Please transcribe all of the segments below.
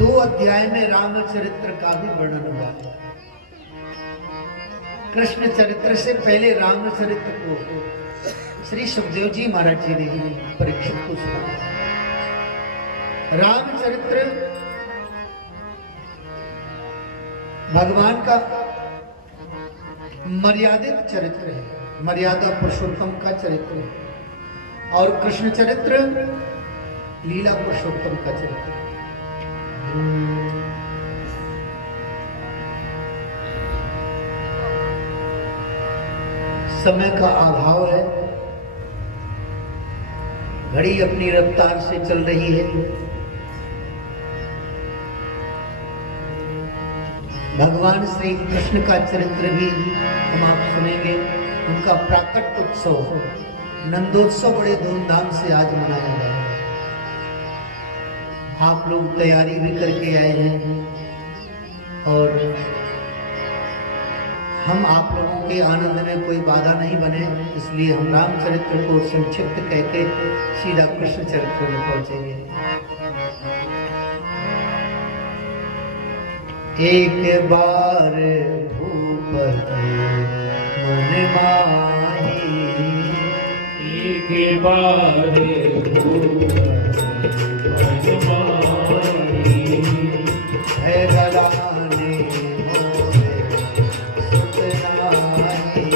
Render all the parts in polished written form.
2 अध्याय में रामचरित्र का भी वर्णन हुआ है। कृष्ण चरित्र से पहले रामचरित्र को श्री सुखदेव जी महाराज जी ने परीक्षित को सुनाया। रामचरित्र भगवान का मर्यादित चरित्र है, मर्यादा पुरुषोत्तम का चरित्र है, और कृष्ण चरित्र लीला पुरुषोत्तम का चरित्र है। समय का अभाव है, घड़ी अपनी रफ्तार से चल रही है। भगवान श्री कृष्ण का चरित्र भी हम आप सुनेंगे। उनका प्राकट उत्सव नंदोत्सव बड़े धूमधाम से आज मनाया गया है। आप लोग तैयारी भी करके आए हैं और हम आप लोगों के आनंद में कोई बाधा नहीं बने, इसलिए हम रामचरित्र को संक्षिप्त कहके सीधा कृष्ण चरित्र में पहुंचेंगे। एक बार भूपति मन माही, एक बार भूपति मन माही, है गलाने मोहे सुत नाही,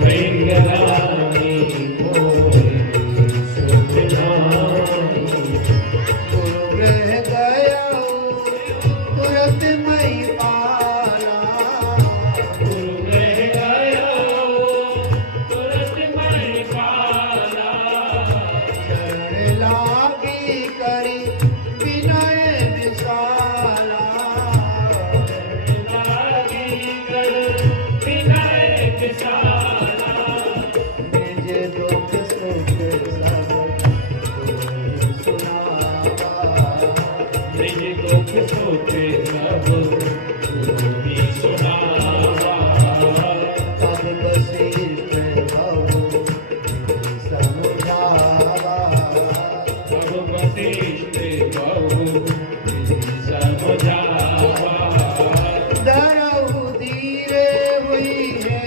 है गलाने मोहे सुत नाही। गुरुगृह गया तुरत मई पाला, गुरुगृह गया तुरत मई पाला, चरण लागी करी विनय विशाला, लागी कर विनय विशाला, निज दुख सुख सब कोई सुनावा, निज दुख सुख सब कोई सुनावा। तब वशिष्ठ बहु समुझावा, अब वशिष्ठ बहु समझावा, धरऊ धीरे हुई है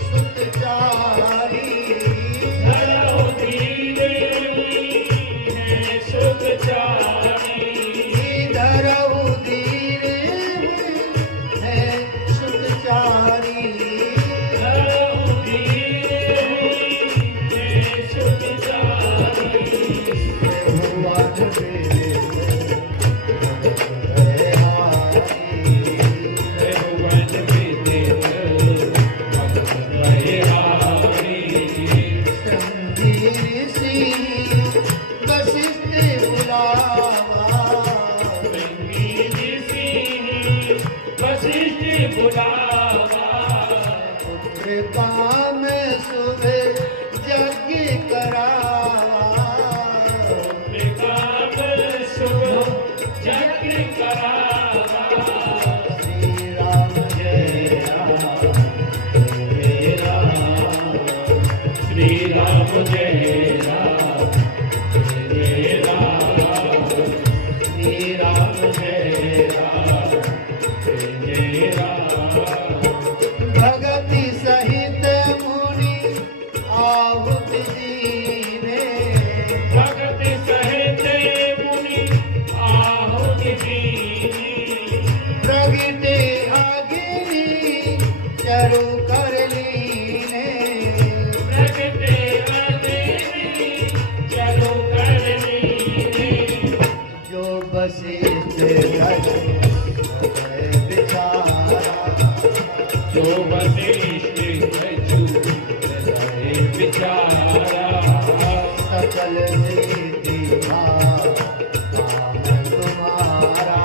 सुतचारी, धरऊ धीरे हुई है सुखचारी, धरऊ धीरे हुई है सुतचारी, धरऊ धीरे हुई है सुखचारी। भगवान मेरे हारी, त्रिभुवन विदित भगत रहे हारी, संगी ऋषि वशिष्ठ बुलावा, वशिष्ठ बुलावा, पुत्र काम सुबह यज्ञ करावा, विकाम शुभ यज्ञ करावा। श्री राम जय राम जय राम, श्री राम जय राम जय राम, श्री राम जय राम जय राम। भगति सहित मुनि आहुति दीने, भगत सहित मुनि आहुति दीनी, प्रगटे अग्नि चरु कर लीने, प्रगटे अग्नि चरु कर लीने, जो वशिष्ठ गज विचारा, जो वशिष्ठ कछु हृदय विचारा, सकल सिद्धि काम तुम्हारा,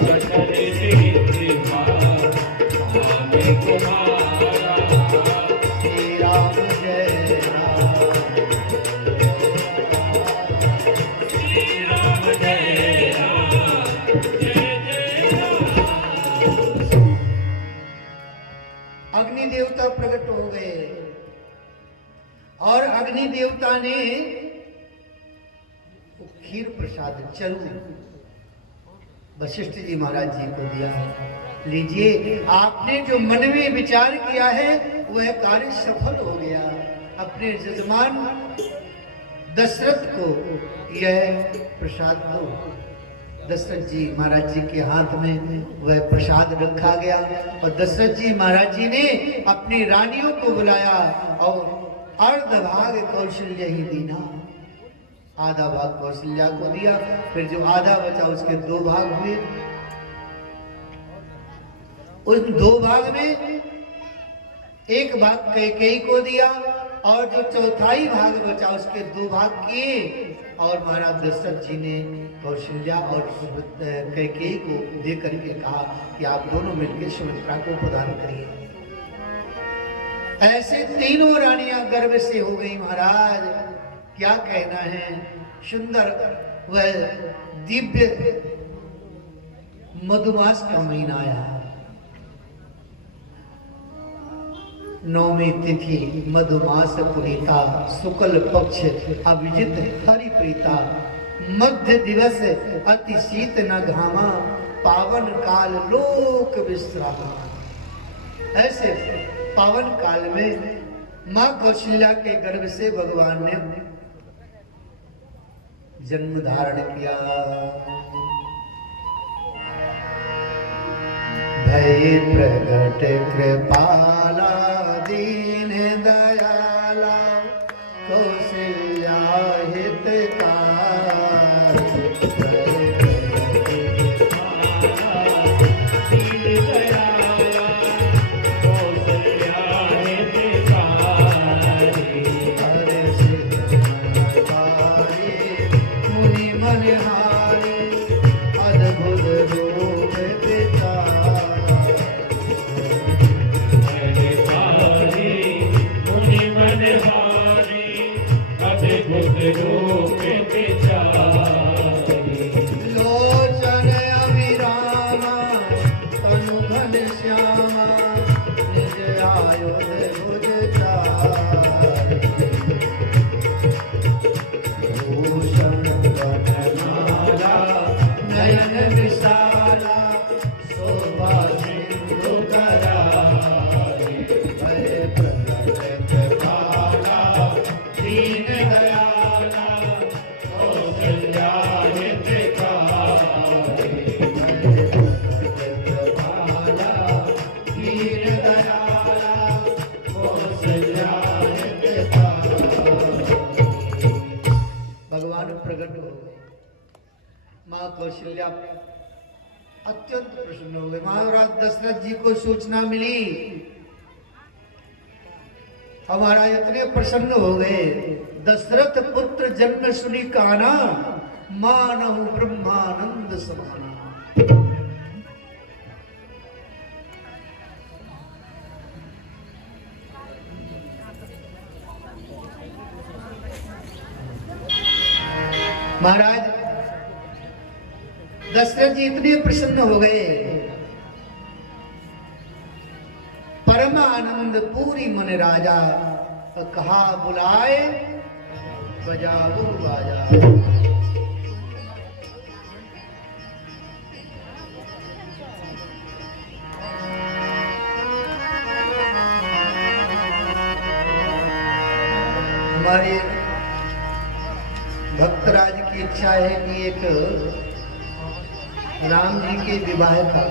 सकल सिद्धि हमें कुमारा। श्री राम जय राम, श्री राम जय राम जय जय राम। अग्नि देवता प्रकट हो गए और अग्नि देवता ने खीर प्रसाद चरू वशिष्ठ जी महाराज जी को दिया। लीजिए, आपने जो मन में विचार किया है वह कार्य सफल हो गया। अपने जजमान दशरथ को यह प्रसाद दो। दशरथ जी महाराज जी के हाथ में वह प्रसाद रखा गया और दशरथ जी महाराज जी ने अपनी रानियों को बुलाया और अर्ध भाग कौशल्य ही दीना, आधा भाग कौशल्या को दिया। फिर जो आधा बचा उसके 2 भाग हुए। उस 2 भाग में एक भाग कैकेयी को दिया और जो चौथाई भाग बचा उसके 2 भाग किए और महाराज दशरथ जी ने कौशल्या और कैकेयी को दे करके कहा कि आप दोनों मिलकर सुमित्रा को प्रदान करिए। ऐसे तीनों रानियां गर्भ से हो गई। महाराज क्या कहना है, सुंदर वह दिव्य मधुमास का महीना आया। 9वीं तिथि मधुमास पुनीता, शुक्ल पक्ष अभिजित हरिप्रीता, मध्य दिवस अति शीत न घामा, पावन काल लोक विश्रामा। ऐसे पावन काल में मां कौशल्या के गर्भ से भगवान ने जन्म धारण किया। भय प्रगट कृपाला दीन दयाला, कौशल्या हितकारी। कौशल्या अत्यंत प्रसन्न हो गए। महाराज दशरथ जी को सूचना मिली, हमारा इतने प्रसन्न हो गए। दशरथ पुत्र जन्म सुनी काना, मानहु ब्रह्मानंद समाना। महाराज दशरथ जी इतने प्रसन्न हो गए, परम आनंद पूरी मन राजा, कहा बुलाए बजाओ बाजा। हमारे भक्तराज की इच्छा है कि एक राम जी के विवाह का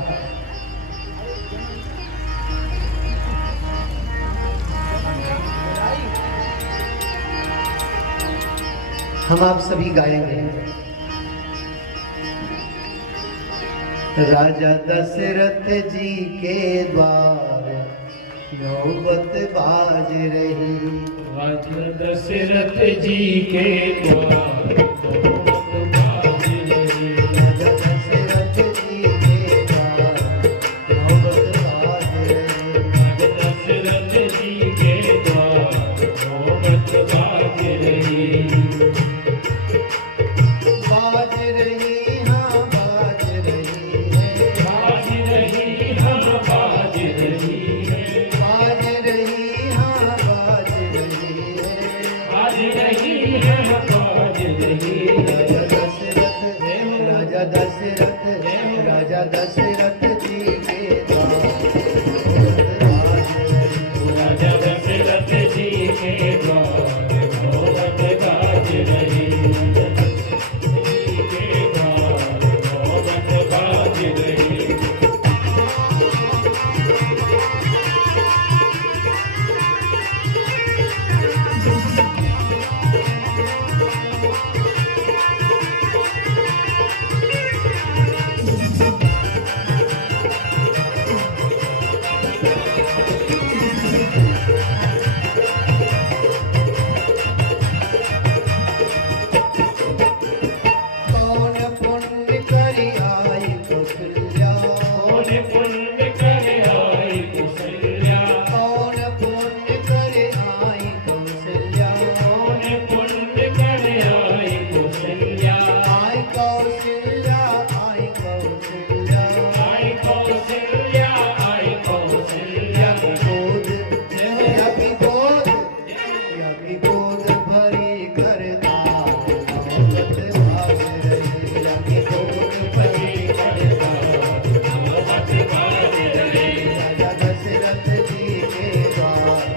हम आप सभी गाएंगे। राजा दशरथ जी के द्वार नौबत बाज रही, राजा दशरथ जी के द्वार बाज रही दशरथ राजा दशरथ जी के द्वार राजा दशरथ जी के द्वार नौबत बाज रही जी के द्वार नौबत बाज रही कौन पुण्य करी आई कौशल्या कौन पुण्य करे आई कुशल्या कौन पुण्य करे आई कौशल्या कौन पुण्य करे आई कुशल्या आई कौशल्या आई कौशल्या आई कौशल्या आई कौशल्या गोद यकी गोद भरी करता नौबत भाग रही यकी गोद भरी करता नौबत बाज रही राजा दशरथ जी के द्वार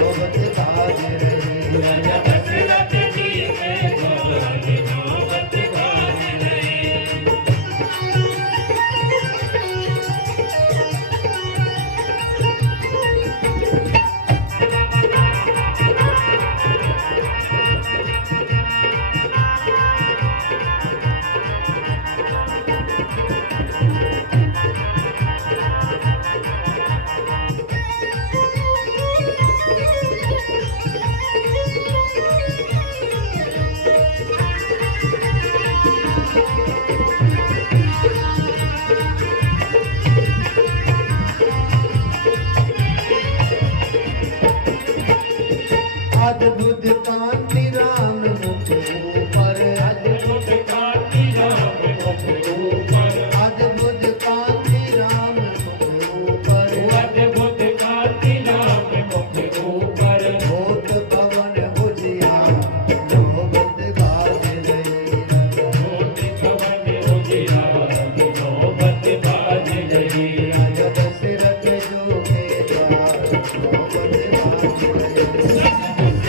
नौबत भाग रही राजा दशरथ जी के द्वार नौबत बाज रही अद्भुत कांति राम मुख ऊपर अद्भुत कांति राम मुख ऊपर अद्भुत कांति राम मुख ऊपर अद्भुत कांति राम मुख ऊपर भूत पवन बुझिया नौबत बाज रही भूत कवन उजियार नौबत बाज रही राजा दशरथ जो के द्वार नौबत बाज रही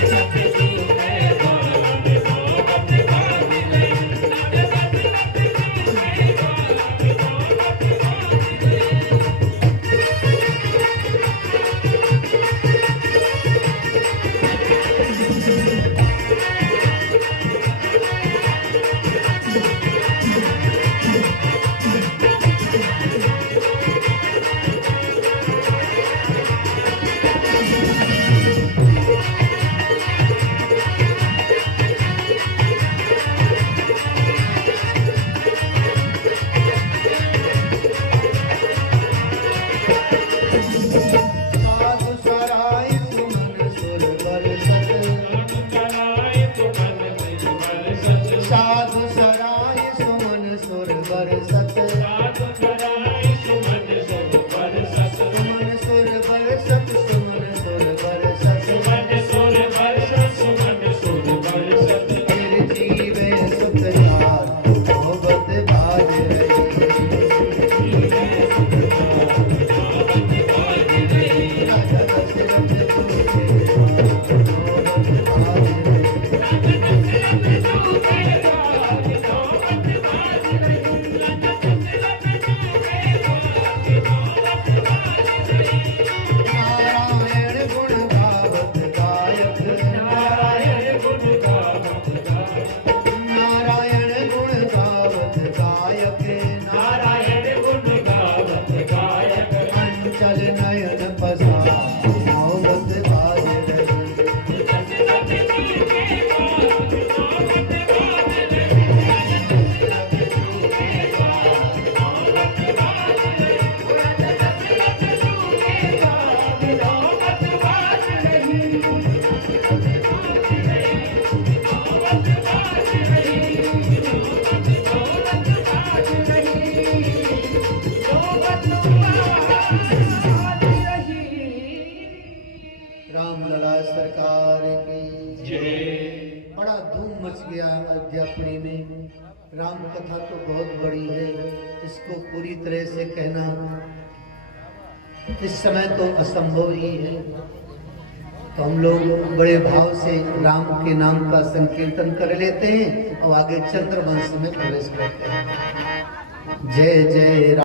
साधु सराय सुमन सुर बरसत कराए तुमन निर्मल सत साधु सराय सुमन सुर बरसत साधु कराए सुमन सुर बरसत सुमन सुर बरसत सुमन सुर बरसत सुमन सुर बरसत सुमन सुर बरसत फिर जीवे सुखदार नौबत बाज रही राजा दशरथ जो के नौबत बाज रही नारायण गुण गावत गायक नारायण गुण गावत गायक नारायण गुण गावत गायक नारायण गुण गावत गायक अंचल नयन पसार नौबत बाज रही राम कथा तो बहुत बड़ी है, इसको पूरी तरह से कहना इस समय तो असंभव ही है। तो हम लोग बड़े भाव से राम के नाम का संकीर्तन कर लेते हैं और आगे चंद्रवंश में प्रवेश करते हैं। जय जय राम।